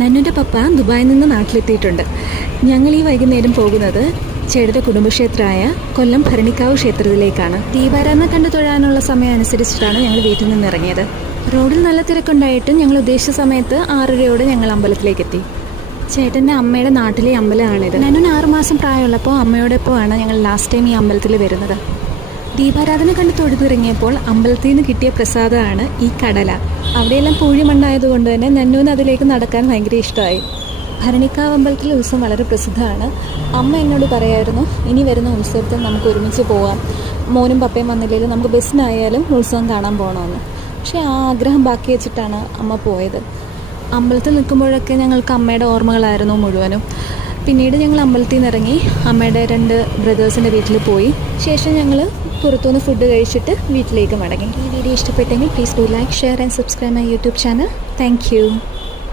നന്നുൻ്റെ പപ്പ ദുബായിൽ നിന്ന് നാട്ടിലെത്തിയിട്ടുണ്ട്. ഞങ്ങൾ ഈ വൈകുന്നേരം പോകുന്നത് ചേട്ടൻ്റെ കുടുംബക്ഷേത്രമായ കൊല്ലം ഭരണിക്കാവ് ക്ഷേത്രത്തിലേക്കാണ്. ദീപാരാധന കണ്ടു തൊഴാനുള്ള സമയം അനുസരിച്ചിട്ടാണ് ഞങ്ങൾ വീട്ടിൽ നിന്ന് ഇറങ്ങിയത്. റോഡിൽ നല്ല തിരക്കുണ്ടായിട്ടും ഞങ്ങൾ ഉദ്ദേശിച്ച സമയത്ത് 6:30 ഞങ്ങൾ അമ്പലത്തിലേക്ക് എത്തി. ചേട്ടൻ്റെ അമ്മയുടെ നാട്ടിലെ അമ്പലമാണിത്. നന്നുന് 6 മാസം പ്രായമുള്ളപ്പോൾ അമ്മയോടൊപ്പമാണ് ഞങ്ങൾ ലാസ്റ്റ് ടൈം ഈ അമ്പലത്തിൽ വരുന്നത്. ദീപാരാധന കണ്ട് തൊഴുതിറങ്ങിയപ്പോൾ അമ്പലത്തിൽ നിന്ന് കിട്ടിയ പ്രസാദമാണ് ഈ കടല. അവിടെയെല്ലാം പൂഴി മണ്ണായതുകൊണ്ട് തന്നെ നന്നുവിന് അതിലേക്ക് നടക്കാൻ ഭയങ്കര ഇഷ്ടമായി. ഭരണിക്കാവ് അമ്പലത്തിലെ ഉത്സവം വളരെ പ്രസിദ്ധമാണ്. അമ്മ എന്നോട് പറയായിരുന്നു, ഇനി വരുന്ന ഉത്സവത്തിൽ നമുക്ക് ഒരുമിച്ച് പോകാം, മോനും പപ്പയും വന്നില്ലെങ്കിൽ നമുക്ക് ബസ്സിനായാലും ഉത്സവം കാണാൻ പോകണമെന്ന്. പക്ഷേ ആ ആഗ്രഹം ബാക്കി വെച്ചിട്ടാണ് അമ്മ പോയത്. അമ്പലത്തിൽ നിൽക്കുമ്പോഴൊക്കെ ഞങ്ങൾക്ക് അമ്മയുടെ ഓർമ്മകളായിരുന്നു മുഴുവനും. പിന്നീട് ഞങ്ങൾ അമ്പലത്തിൽ നിന്ന് ഇറങ്ങി അമ്മയുടെ 2 ബ്രദേഴ്സിൻ്റെ വീട്ടിൽ പോയി. ശേഷം ഞങ്ങൾ പുറത്തുനിന്ന് ഫുഡ് കഴിച്ചിട്ട് വീട്ടിലേക്ക് മടങ്ങി. ഈ വീഡിയോ ഇഷ്ടപ്പെട്ടെങ്കിൽ please do like, share and subscribe my YouTube channel. Thank you.